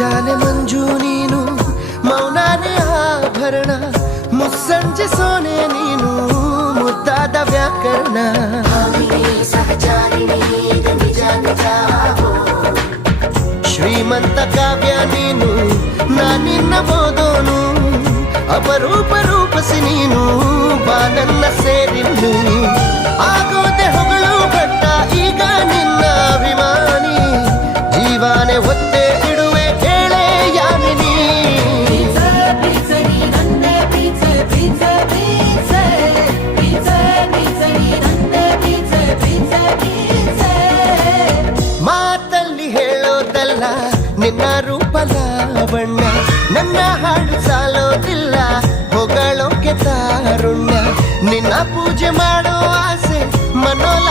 ಮುಂಜಾನೆ ಮಂಜು ನೀನು ಮೌನಾನೆ ಆಭರಣ ಮುಸ್ಸಂಜೆ ಸೋನೆ ನೀನು ಮುದ್ದಾದ ವ್ಯಾಕರಣ ಶ್ರೀಮಂತ ಕಾವ್ಯ ನೀನು ನಾನಿನ್ನ ಓದೋನು ಅಪರೂಪ ರೂಪಸಿ ನೀನು ಬಾನನ್ನ ಸೇರಿನ್ನು ಆಗೋದೆ ಹೊಗಳು ಭಟ್ಟ ಈಗ ನಿನ್ನ ಅಭಿಮಾನಿ ಜೀವಾನೆ ಒತ್ತೆ ಇಡುವೆ ಕೇಳೆ ಯಾಮಿನಿ ಮಾತಲ್ಲಿ ಹೇಳೋದಲ್ಲ ನಿನ್ನ ರೂಪ ಲಾವಣ್ಯ ನನ್ನ ಹಾಡು ಸಾಲೋದಿಲ್ಲ ಹೊಗಳೋಕೆ ತಾರುಣ್ಯ ನಿನ್ನ ಪೂಜೆ ಮಾಡೋ ಆಸೆ ಮನೋಲ